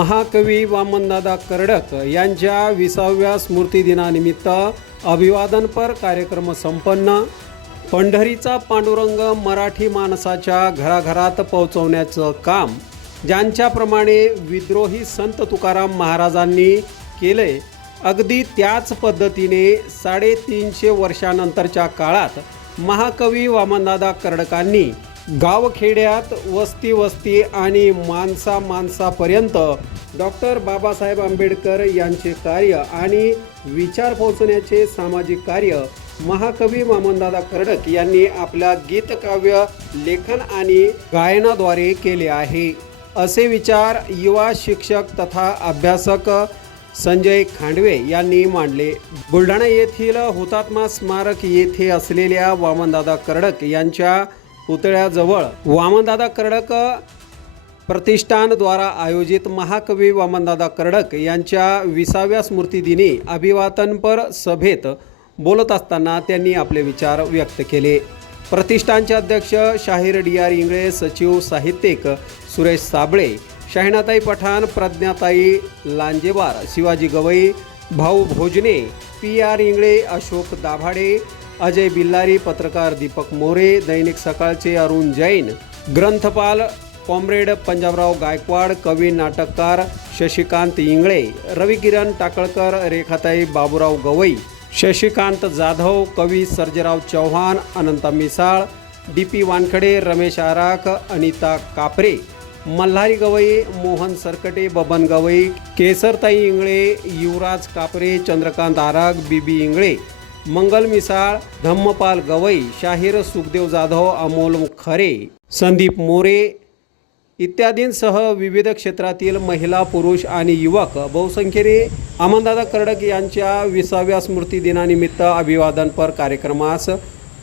महाकवी वामनदादा कर्डक यांच्या विसाव्या स्मृतिदिनानिमित्त अभिवादनपर कार्यक्रम संपन्न. पंढरीचा पांडुरंग मराठी माणसाच्या घराघरात पोहोचवण्याचं काम ज्यांच्याप्रमाणे विद्रोही संत तुकाराम महाराजांनी केले अगदी त्याच पद्धतीने साडेतीनशे वर्षानंतरच्या काळात महाकवी वामनदादा कर्डकांनी गावखेड्यात वस्ती वस्ती आणि माणसा माणसापर्यंत डॉक्टर बाबासाहेब आंबेडकर यांचे कार्य आणि विचार पोहोचण्याचे सामाजिक कार्य महाकवी वामनदादा कर्डक यांनी आपल्या गीतकाव्य लेखन आणि गायनाद्वारे केले आहे. असे विचार युवा शिक्षक तथा अभ्यासक संजय खांडवे यांनी मांडले. बुलढाणा येथील हुतात्मा स्मारक येथे असलेल्या वामनदादा कर्डक यांच्या पुतळ्याजवळ वामनदादा कर्डक प्रतिष्ठानद्वारा आयोजित महाकवी वामनदादा कर्डक यांच्या विसाव्या स्मृतिदिनी अभिवादनपर सभेत बोलत असताना त्यांनी आपले विचार व्यक्त केले. प्रतिष्ठानचे अध्यक्ष शाहीर डी आर इंगळे सचिव साहित्यिक सुरेश साबळे शाहिनाताई पठाण प्रज्ञाताई लांजेवार शिवाजी गवई भाऊ भोजने पी आर इंगळे अशोक दाभाडे अजय बिल्लारी पत्रकार दीपक मोरे दैनिक सकाळचे अरुण जैन ग्रंथपाल कॉम्रेड पंजाबराव गायकवाड कवी नाटककार शशिकांत इंगळे रविकिरण टाकळकर रेखाताई बाबूराव गवई शशिकांत जाधव कवी Sarjerao Chavan Ananta Misal D P Wankhade Ramesh Arakh Anita Kapre Malhari Gavai Mohan Sarkate Baban Gavai Kesartai Ingale Yuvraj Kapre Chandrakant Arag B B Ingale Mangal Misal Dhammapal Gavai शाहीर सुखदेव जाधव अमोल खरे संदीप मोरे इत्यादींसह विविध क्षेत्रातील महिला पुरुष आणि युवक बहुसंख्येने अमनदादा कर्डक यांच्या विसाव्या स्मृतिदिनानिमित्त अभिवादनपर कार्यक्रमास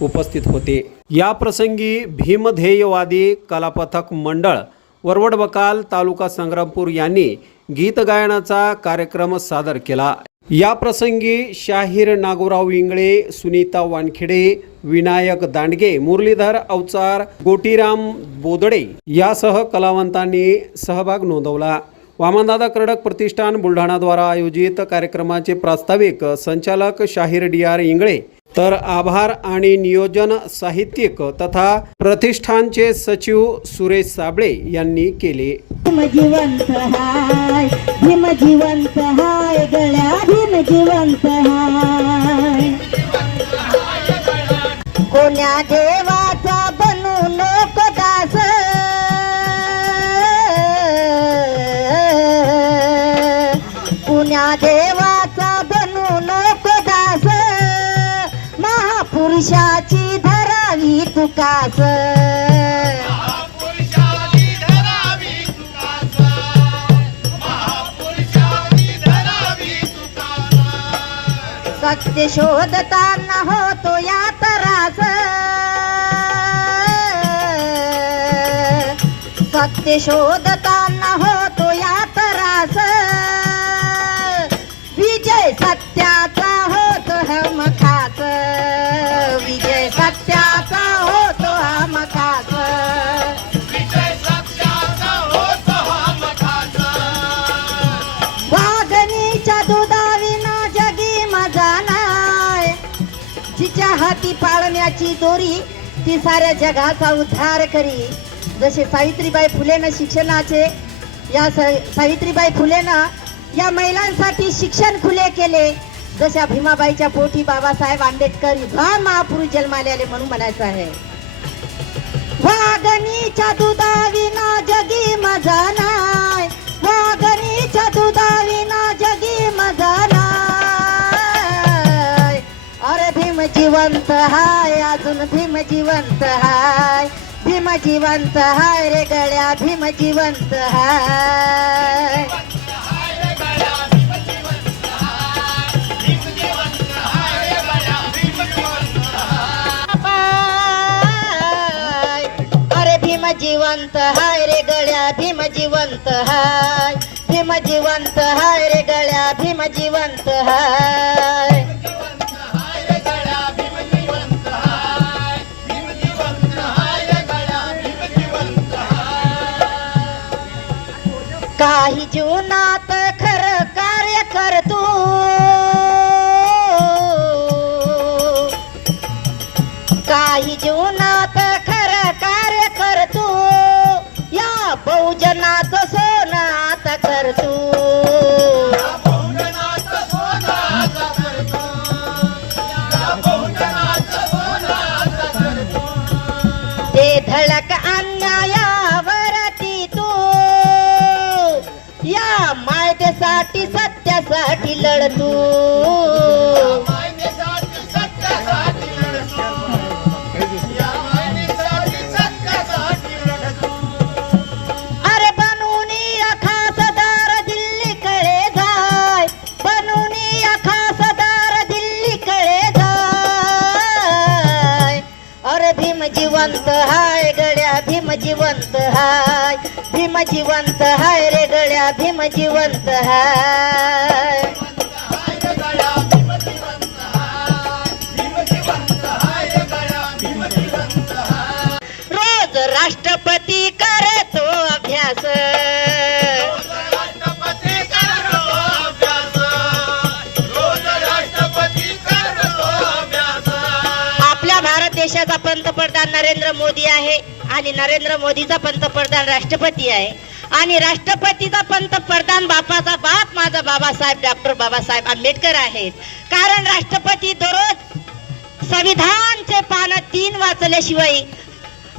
उपस्थित होते. या प्रसंगी भीमध्येयवादी कलापथक मंडळ वरवड बकाल तालुका संग्रामपूर यांनी गीतगायनाचा कार्यक्रम सादर केला. या प्रसंगी शाहीर नागोराव इंगळे सुनीता वानखेडे विनायक दांडगे मुरलीधर अवचार गोटीराम बोदडे यासह कलावंतांनी सहभाग नोंदवला. वामनदादा कर्डक प्रतिष्ठान बुलढाणाद्वारा आयोजित कार्यक्रमाचे प्रास्ताविक संचालक शाहीर डी आर इंगळे. तर आभार आणि नियोजन साहित्यिक तथा प्रतिष्ठानचे सचिव सुरेश साबळे यांनी केले. जिवंत हाय भीम जिवंत हाय गळ्या भीम जिवंत हाय. कोण्या देवाचा बनू लोक दास? कुण्या देवाचा बनू लोक दास? महापुरुषाची धरावी तुकास भक्ती शोधताना होतो या त्रास सत्य शोध हाती पाळण्याची दोरी ती साऱ्या जगाचा उद्धार करी. जसे सावित्रीबाई फुलेनं शिक्षणाचे या सावित्रीबाई फुलेनं या महिलांसाठी शिक्षण खुले केले. जशा भीमाबाईच्या पोटी बाबासाहेब आंबेडकर हा महापुरुष जन्माले आले म्हणून म्हणायचं आहे. वाघनीच्या दुधाविना जगी मजा नाय वाघनीच्या दुधाविना जगी मजा जिवंत हाय अजून भीम जिवंत हाय. भीम जिवंत हाय रे गड्या भीम जिवंत हाय. अरे भीम जिवंत हाय रे गळ्या भीम जिवंत हाय. भीम जिवंत हाय रे गळ्या भीम जिवंत हाय. काही जीवनात खरं कार्य करतो. या बहुजनाचं सोनं आता करतो. ते धडक अन्यायावरती तू या मायदेसाठी सत्यासाठी लढतो. जिवंत हाय गड्या भीम जिवंत हाय. भीम जिवंत हाय रे गड्या भीम जिवंत हाय. रोज राष्ट्रपती करतो अभ्यास. पंतप्रधान नरेंद्र मोदी आहे आणि नरेंद्र मोदीचा पंतप्रधान राष्ट्रपती आहे. आणि राष्ट्रपतीचा पंतप्रधान बापाचा बाप माझा बाबासाहेब डॉक्टर बाबासाहेब आंबेडकर आहेत. कारण राष्ट्रपती दररोज संविधानचे पानं तीन वाचल्याशिवाय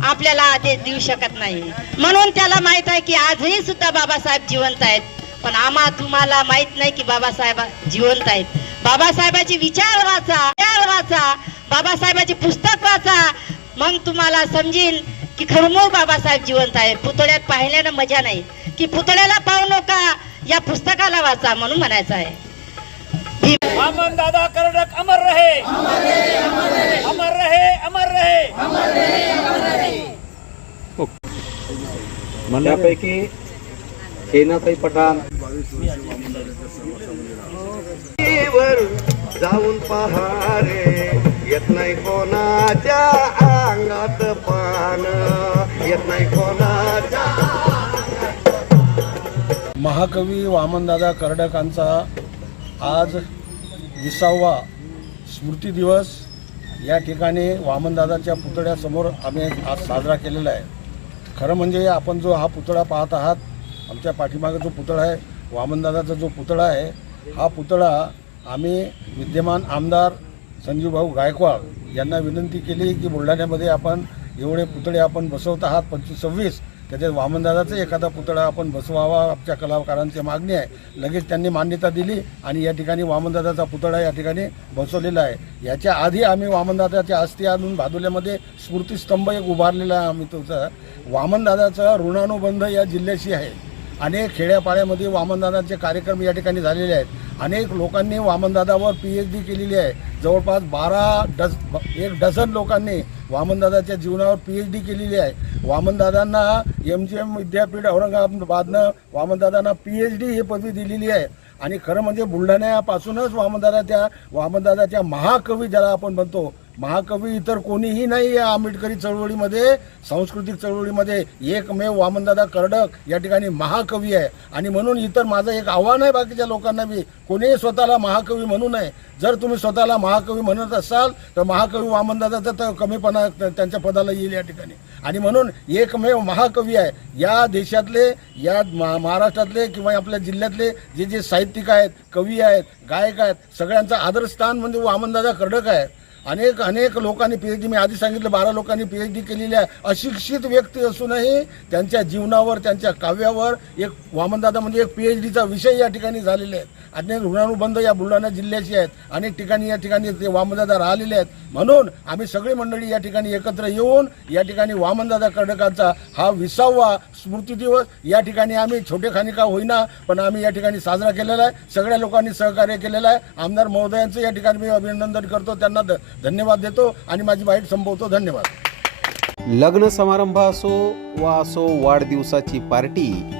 आपल्याला आदेश देऊ शकत नाही. म्हणून त्याला माहीत आहे की आजही सुद्धा बाबासाहेब जिवंत आहेत. पण आम्हा तुम्हाला माहीत नाही की बाबासाहेब जिवंत आहेत. बाबासाहेबाचे विचार वाचा वाचा. बाबासाहेबाचे पुस्तक वाचा. मग तुम्हाला समजेल की खरमूळ बाबासाहेब जिवंत आहे. पुतळ्यात पाहिल्यानं मजा नाही. की पुतळ्याला पाहू नका या पुस्तकाला वाचा म्हणून म्हणायचं आहे. वामन दादा कर्डक अमर रहे. अमर रहे अमर रहे. त्यापैकी हेनाताई पठाण. वर जाऊन पहारे. येत नाही कोणाच्या अंगात पान. येत नाही कोणाच्या महाकवी वामनदादा कर्डकांचा आज विसावा स्मृती दिवस. या ठिकाणी वामनदादाच्या पुतळ्यासमोर आम्ही आज साजरा केलेला आहे. खरं म्हणजे आपण जो हा पुतळा पाहत आहात आमच्या पाठीमागे जो पुतळा आहे वामनदादाचा जो पुतळा आहे हा पुतळा आम्ही विद्यमान आमदार संजीवभाऊ गायकवाड यांना विनंती केली की बुलढाण्यामध्ये आपण एवढे पुतळे आपण बसवत आहात पंचवीस सव्वीस त्याच्यात वामनदादाचा एखादा पुतळा आपण बसवावा आमच्या कलाकारांची मागणी आहे. लगेच त्यांनी मान्यता दिली आणि या ठिकाणी वामनदादाचा पुतळा या ठिकाणी बसवलेला आहे. याच्या आधी आम्ही वामनदादाच्या अस्थी आणून भादुल्यामध्ये स्मृतिस्तंभ एक उभारलेला आहे आम्ही तुमचा. वामनदादाचा ऋणानुबंध या जिल्ह्याशी आहे. अनेक खेड्यापाड्यामध्ये वामनदादांचे कार्यक्रम या ठिकाणी झालेले आहेत. अनेक लोकांनी वामनदादावर पी एच डी केलेली आहे. जवळपास बारा डझ एक डझन लोकांनी वामनदादाच्या जीवनावर पी एच डी केलेली आहे. वामनदादांना एम जी एम विद्यापीठ औरंगाबादनं वामनदादांना पी एच डी ही पदवी दिलेली आहे. आणि खरं म्हणजे बुलढाण्यापासूनच वामनदादा त्या वामनदादाच्या महाकवी ज्याला आपण म्हणतो महाकवी इतर कोणीही नाही या आंबेडकरी चळवळीमध्ये सांस्कृतिक चळवळीमध्ये. एकमेव वामनदादा कर्डक या ठिकाणी महाकवी आहे. आणि म्हणून इतर माझं एक आव्हान आहे बाकीच्या लोकांना बी. कोणीही स्वतःला महाकवी म्हणू नये. जर तुम्ही स्वतःला महाकवी म्हणत असाल तर महाकवी वामनदादाचा तर कमीपणा त्यांच्या पदाला येईल या ठिकाणी. आणि म्हणून एकमेव महाकवी आहे. या देशातले या महाराष्ट्रातले किंवा आपल्या जिल्ह्यातले जे जे साहित्यिक आहेत कवी आहेत गायक आहेत सगळ्यांचा आदरस्थान म्हणजे वामनदादा कर्डक आहे. अनेक अनेक लोकांनी पीएच डी मी आधी सांगितलं बारा लोकांनी पीएच डी केलेली आहे. अशिक्षित व्यक्ती असूनही त्यांच्या जीवनावर त्यांच्या काव्यावर एक वामनदादा म्हणजे एक पीएच डीचा विषय या ठिकाणी झालेले आहेत. अनेक ऋणानुबंध या बुलढाणा जिल्ह्याची आहेत. अनेक ठिकाणी या ठिकाणी ते वामनदादा राहिलेले आहेत. म्हणून आम्ही सगळी मंडळी या ठिकाणी एकत्र येऊन या ठिकाणी वामनदादा कडकांचा हा विसावा स्मृती दिवस या ठिकाणी आम्ही छोटे खाणी का होईना पण आम्ही या ठिकाणी साजरा केलेला आहे. सगळ्या लोकांनी सहकार्य केलेलं आहे. आमदार महोदयांचं या ठिकाणी मी अभिनंदन करतो. त्यांना धन्यवाद देतो आणि माझी बाईट संपवतो. धन्यवाद. लग्न समारंभ असो वा असो वाढदिवसाची पार्टी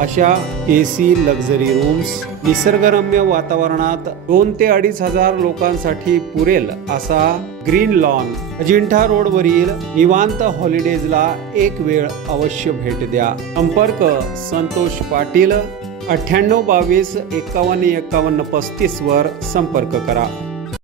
अशा ए सी लक्झरी रूम्स निसर्गरम्य वातावरणात दोन ते अडीच हजार लोकांसाठी पुरेल असा ग्रीन लॉन. अजिंठा रोडवरील निवांत हॉलिडेजला एक वेळ अवश्य भेट द्या. संपर्क संतोष पाटील अठ्ठ्याण्णव बावीस एकावन्न एकावन्न पस्तीस वर संपर्क करा.